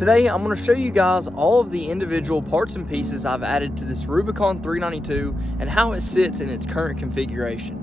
Today I'm going to show you guys all of the individual parts and pieces I've added to this Rubicon 392 and how it sits in its current configuration.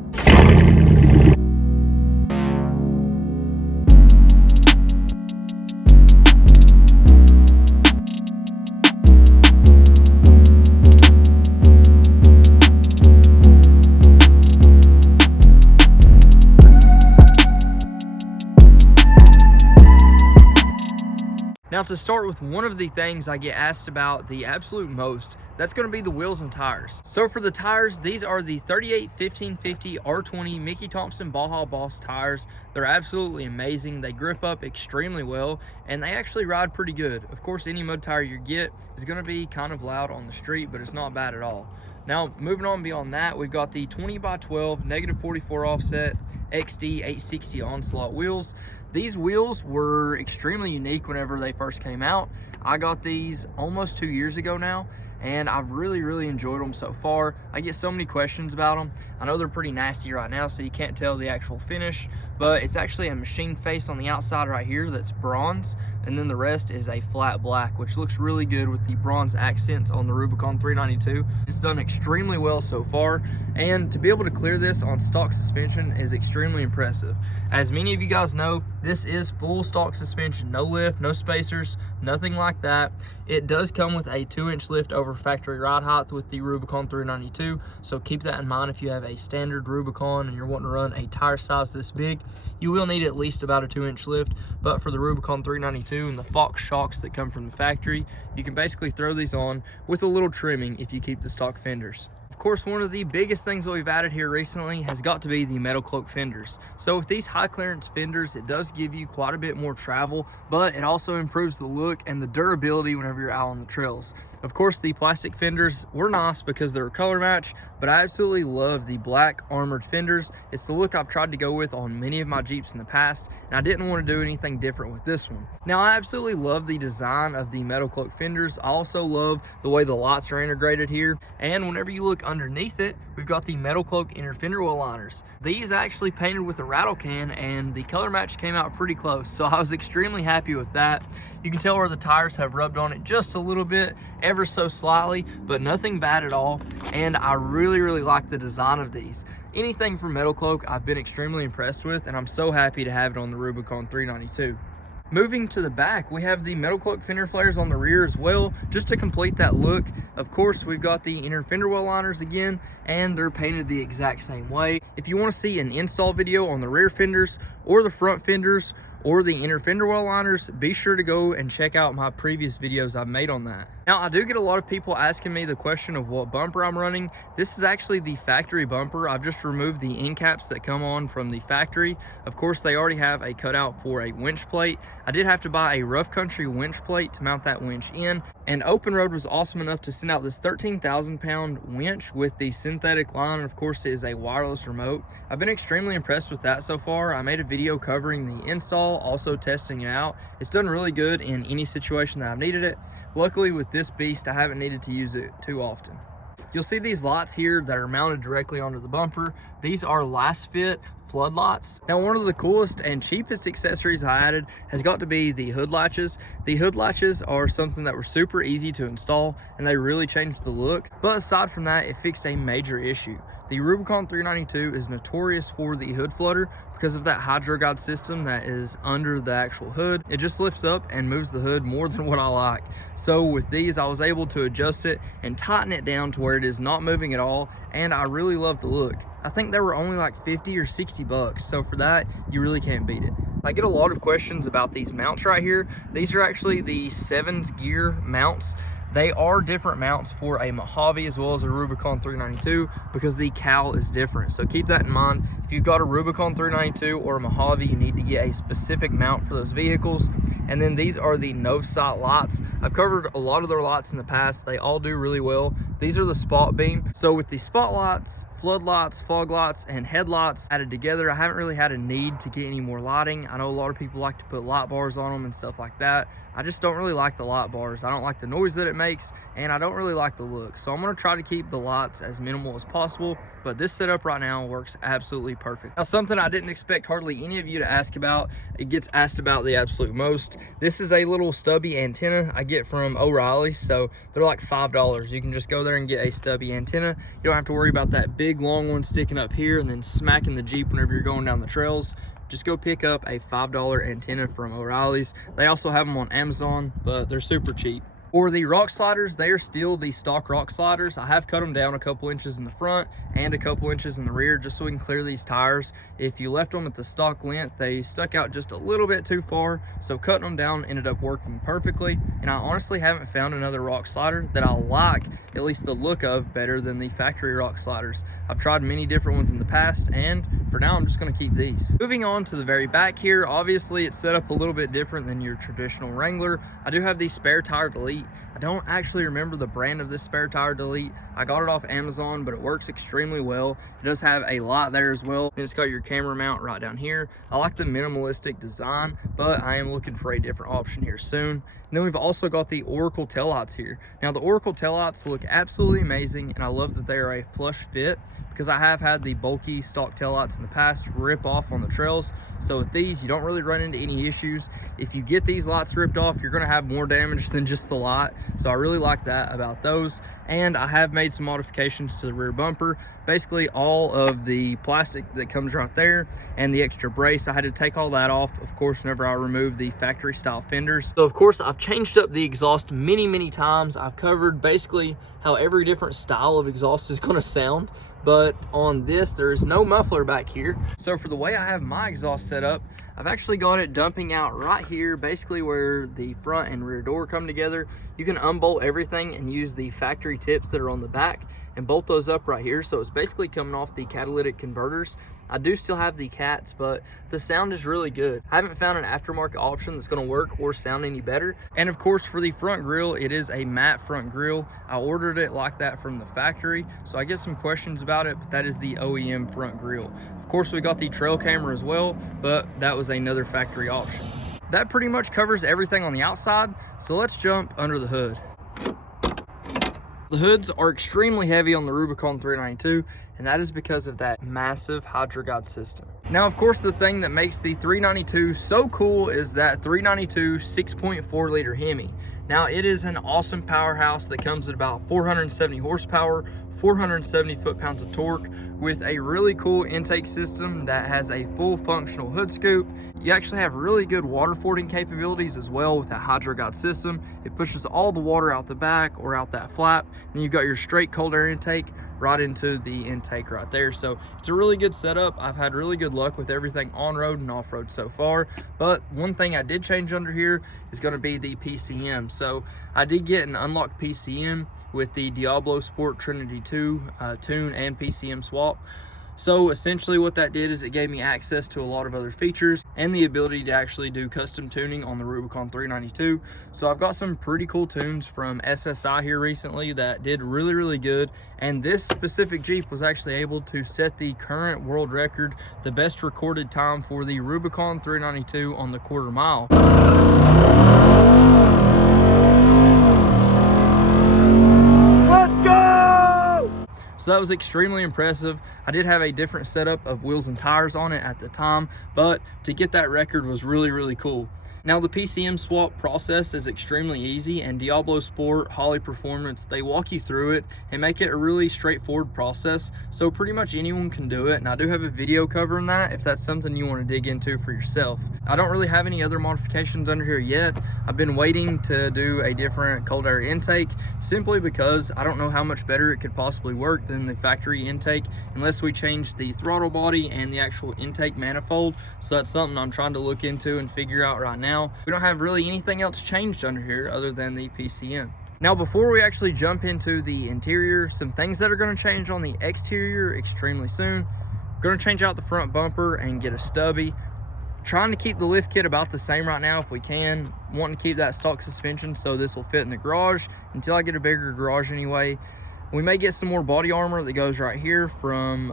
Now, to start with one of the things I get asked about the absolute most, that's going to be the wheels and tires. So for the tires, these are the 38 1550 R20 Mickey Thompson Baja Boss tires. They're absolutely amazing. They grip up extremely well and they actually ride pretty good. Of course, any mud tire you get is going to be kind of loud on the street, but it's not bad at all. Now, moving on beyond that, we've got the 20x12 -44 offset XD 860 Onslaught wheels. These wheels were extremely unique whenever they first came out. I got these almost 2 years ago now, and I've really enjoyed them so far. I get so many questions about them. I know they're pretty nasty right now, so you can't tell the actual finish, but it's actually a machine face on the outside right here that's bronze, and then the rest is a flat black, which looks really good with the bronze accents on the Rubicon 392. It's done extremely well so far, and to be able to clear this on stock suspension is extremely impressive. As many of you guys know, this is full stock suspension, no lift, no spacers, nothing like that. It does come with a 2-inch lift over factory ride height with the Rubicon 392, so keep that in mind. If you have a standard Rubicon and you're wanting to run a tire size this big, you will need at least about a 2-inch lift. But for the Rubicon 392 and the Fox shocks that come from the factory, you can basically throw these on with a little trimming if you keep the stock fenders. Of course, one of the biggest things that we've added here recently has got to be the metal cloak fenders. So with these high clearance fenders, it does give you quite a bit more travel, but it also improves the look and the durability whenever you're out on the trails. Of course, the plastic fenders were nice because they're a color match, but I absolutely love the black armored fenders. It's the look I've tried to go with on many of my Jeeps in the past, and I didn't want to do anything different with this one. Now, I absolutely love the design of the metal cloak fenders. I also love the way the lights are integrated here, and whenever you look underneath it, we've got the metal cloak inner fender well liners. These actually painted with a rattle can, and the color match came out pretty close, so I was extremely happy with that. You can tell where the tires have rubbed on it just a little bit, ever so slightly, but nothing bad at all, and I really like the design of these. Anything from metal cloak I've been extremely impressed with, and I'm so happy to have it on the Rubicon 392. Moving to the back, we have the metal cloak fender flares on the rear as well, just to complete that look. Of course, we've got the inner fender well liners again, and they're painted the exact same way. If you want to see an install video on the rear fenders or the front fenders or the inner fender well liners, be sure to go and check out my previous videos I've made on that. Now, I do get a lot of people asking me the question of what bumper I'm running. This is actually the factory bumper. I've just removed the end caps that come on from the factory. Of course, they already have a cutout for a winch plate. I did have to buy a rough country winch plate to mount that winch in, and Open Road was awesome enough to send out this 13,000 pound winch with the synthetic line, and of course it is a wireless remote. I've been extremely impressed with that so far. I made a video covering the install, also testing it out. It's done really good in any situation that I've needed it. Luckily with this beast, I haven't needed to use it too often. You'll see these lights here that are mounted directly onto the bumper. These are last fit floodlights. Now, one of the coolest and cheapest accessories I added has got to be the hood latches. The hood latches are something that were super easy to install, and they really changed the look. But aside from that, it fixed a major issue. The Rubicon 392 is notorious for the hood flutter because of that hydro guide system that is under the actual hood. It just lifts up and moves the hood more than what I like. So with these, I was able to adjust it and tighten it down to where it is not moving at all, and I really love the look. I think they were only like 50 or 60 bucks, so for that, you really can't beat it. I get a lot of questions about these mounts right here. These are actually the 7's gear mounts. They are different mounts for a Mojave as well as a Rubicon 392 because the cowl is different. So keep that in mind. If you've got a Rubicon 392 or a Mojave, you need to get a specific mount for those vehicles. And then these are the Novsight lights. I've covered a lot of their lights in the past. They all do really well. These are the spot beam. So with the spotlights, floodlights, fog lights, and headlights added together, I haven't really had a need to get any more lighting. I know a lot of people like to put light bars on them and stuff like that. I just don't really like the light bars. I don't like the noise that it makes, and I don't really like the look. So I'm gonna try to keep the lights as minimal as possible, but this setup right now works absolutely perfect. Now, something I didn't expect hardly any of you to ask about, it gets asked about the absolute most. This is a little stubby antenna I get from O'Reilly's, so they're like $5. You can just go there and get a stubby antenna. You don't have to worry about that big long one sticking up here and then smacking the Jeep whenever you're going down the trails. Just go pick up a $5 antenna from O'Reilly's. They also have them on Amazon, but they're super cheap. For the rock sliders, they are still the stock rock sliders. I have cut them down a couple inches in the front and a couple inches in the rear just so we can clear these tires. If you left them at the stock length, they stuck out just a little bit too far, so cutting them down ended up working perfectly. And I honestly haven't found another rock slider that I like, at least the look of, better than the factory rock sliders. I've tried many different ones in the past, and for now I'm just going to keep these. Moving on to the very back here, obviously it's set up a little bit different than your traditional Wrangler. I do have the spare tire delete. I don't actually remember the brand of this spare tire delete. I got it off Amazon, but it works extremely well. It does have a light there as well. And it's got your camera mount right down here. I like the minimalistic design, but I am looking for a different option here soon. And then we've also got the Oracle taillights here. Now the Oracle taillights look absolutely amazing, and I love that they are a flush fit because I have had the bulky stock taillights in the past rip off on the trails. So with these, you don't really run into any issues. If you get these lights ripped off, you're gonna have more damage than just the light. So I really like that about those. And I have made some modifications to the rear bumper. Basically all of the plastic that comes right there and the extra brace, I had to take all that off, of course, whenever I removed the factory style fenders. So of course I've changed up the exhaust many times. I've covered basically how every different style of exhaust is gonna sound, but on this there is no muffler back here. So for the way I have my exhaust set up, I've actually got it dumping out right here, basically where the front and rear door come together. You can unbolt everything and use the factory tips that are on the back and bolt those up right here. So it's basically coming off the catalytic converters. I do still have the cats, but the sound is really good. I haven't found an aftermarket option that's gonna work or sound any better. And of course, for the front grille, it is a matte front grille. I ordered it like that from the factory, so I get some questions about it, but that is the OEM front grille. Of course, we got the trail camera as well, but that was another factory option. That pretty much covers everything on the outside, so let's jump under the hood. The hoods are extremely heavy on the Rubicon 392, and that is because of that massive hydro guide system. Now, of course, the thing that makes the 392 so cool is that 392 6.4 liter Hemi. Now, it is an awesome powerhouse that comes at about 470 horsepower, 470 foot-pounds of torque, with a really cool intake system that has a full functional hood scoop. You actually have really good water fording capabilities as well with that hydro guide system. It pushes all the water out the back or out that flap. Then you've got your straight cold air intake right into the intake right there. So it's a really good setup. I've had really good luck with everything on-road and off-road so far. But one thing I did change under here is going to be the PCM. So I did get an unlocked PCM with the Diablo Sport Trinity 2 tune and PCM swap. So essentially what that did is it gave me access to a lot of other features and the ability to actually do custom tuning on the Rubicon 392. So I've got some pretty cool tunes from SSI here recently that did really good. And this specific Jeep was actually able to set the current world record, the best recorded time for the Rubicon 392 on the quarter mile. So that was extremely impressive. I did have a different setup of wheels and tires on it at the time, but to get that record was really cool. Now the PCM swap process is extremely easy, and Diablo Sport, Holley Performance, they walk you through it and make it a really straightforward process. So pretty much anyone can do it, and I do have a video covering that if that's something you want to dig into for yourself. I don't really have any other modifications under here yet. I've been waiting to do a different cold air intake simply because I don't know how much better it could possibly work than the factory intake unless we change the throttle body and the actual intake manifold. So that's something I'm trying to look into and figure out right now. We don't have really anything else changed under here other than the PCM. Now, before we actually jump into the interior, some things that are going to change on the exterior extremely soon. We're going to change out the front bumper and get a stubby. Trying to keep the lift kit about the same right now if we can. Wanting to keep that stock suspension so this will fit in the garage until I get a bigger garage anyway. We may get some more body armor that goes right here from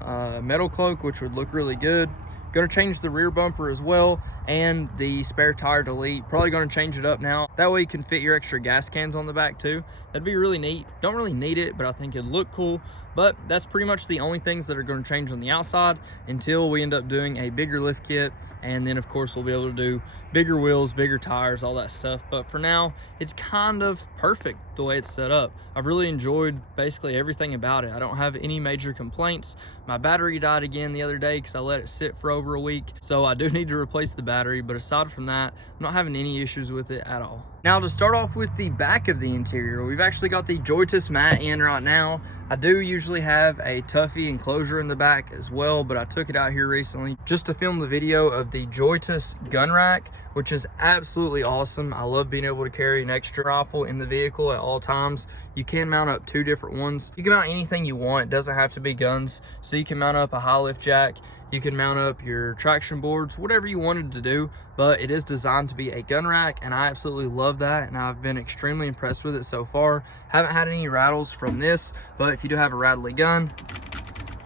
Metal Cloak, which would look really good. Gonna change the rear bumper as well, and the spare tire delete. Probably gonna change it up now. That way you can fit your extra gas cans on the back too. That'd be really neat. Don't really need it, but I think it'd look cool. But that's pretty much the only things that are going to change on the outside until we end up doing a bigger lift kit. And then of course we'll be able to do bigger wheels, bigger tires, all that stuff. But for now, it's kind of perfect the way it's set up. I've really enjoyed basically everything about it. I don't have any major complaints. My battery died again the other day because I let it sit for over a week. So I do need to replace the battery. But aside from that, I'm not having any issues with it at all. Now to start off with the back of the interior, we've actually got the Joytus mat in right now. I do usually have a Tuffy enclosure in the back as well, but I took it out here recently just to film the video of the Joytus gun rack, which is absolutely awesome. I love being able to carry an extra rifle in the vehicle at all times. You can mount up 2 different ones. You can mount anything you want. It doesn't have to be guns. So you can mount up a high lift jack. You can mount up your traction boards, whatever you wanted to do, but it is designed to be a gun rack, and I absolutely love that, and I've been extremely impressed with it so far. Haven't had any rattles from this, but if you do have a rattly gun,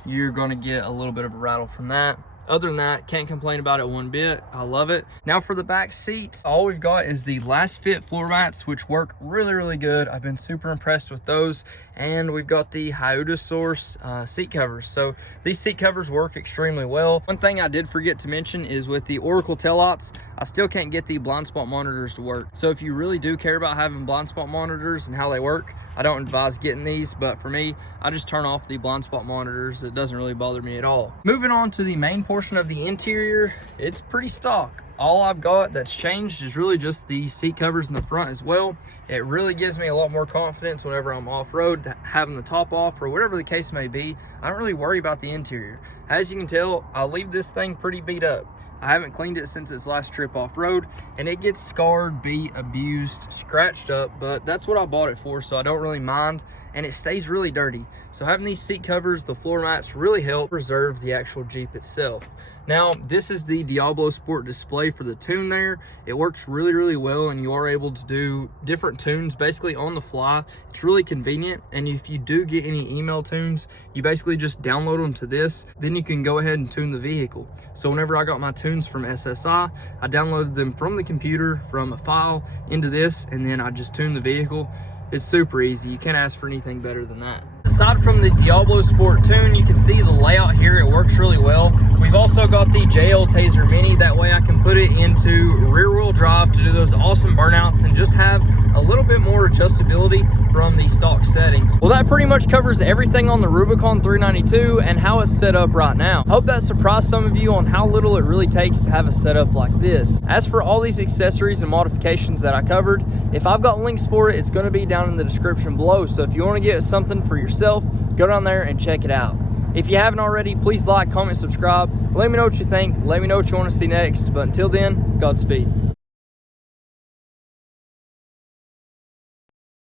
you're going to get a little bit of a rattle from that. Other than that, can't complain about it one bit. I love it. Now for the back seats, all we've got is the Last Fit floor mats, which work really, really good. I've been super impressed with those. And we've got the Hyuta seat covers. So these seat covers work extremely well. One thing I did forget to mention is with the Oracle taillights, I still can't get the blind spot monitors to work. So if you really do care about having blind spot monitors and how they work, I don't advise getting these, but for me, I just turn off the blind spot monitors. It doesn't really bother me at all. Moving on to the main portion of the interior, it's pretty stock. All I've got that's changed is really just the seat covers in the front as well. It really gives me a lot more confidence whenever I'm off-road, having the top off or whatever the case may be. I don't really worry about the interior. As you can tell, I'll leave this thing pretty beat up. I haven't cleaned it since its last trip off-road, and it gets scarred, beat, abused, scratched up, but that's what I bought it for, so I don't really mind, and it stays really dirty. So having these seat covers, the floor mats, really help preserve the actual Jeep itself. Now, this is the Diablo Sport display for the tune there. It works really, really well, and you are able to do different tunes basically on the fly. It's really convenient, and if you do get any email tunes, you basically just download them to this, then you can go ahead and tune the vehicle. So whenever I got my tunes from SSI, I downloaded them from the computer, from a file into this, and then I just tuned the vehicle. It's super easy. You can't ask for anything better than that. Aside from the Diablo Sport tune, you can see the layout here. It works really well. We've also got the JL Taser Mini. That way I can put it into rear wheel drive to do those awesome burnouts and just have a little bit more adjustability from the stock settings. Well, that pretty much covers everything on the Rubicon 392 and how it's set up right now. I hope that surprised some of you on how little it really takes to have a setup like this. As for all these accessories and modifications that I covered, if I've got links for it, it's going to be down in the description below. So if you want to get something for yourself, go down there and check it out. If you haven't already, please like, comment, subscribe. Let me know what you think. Let me know what you want to see next. But until then, Godspeed.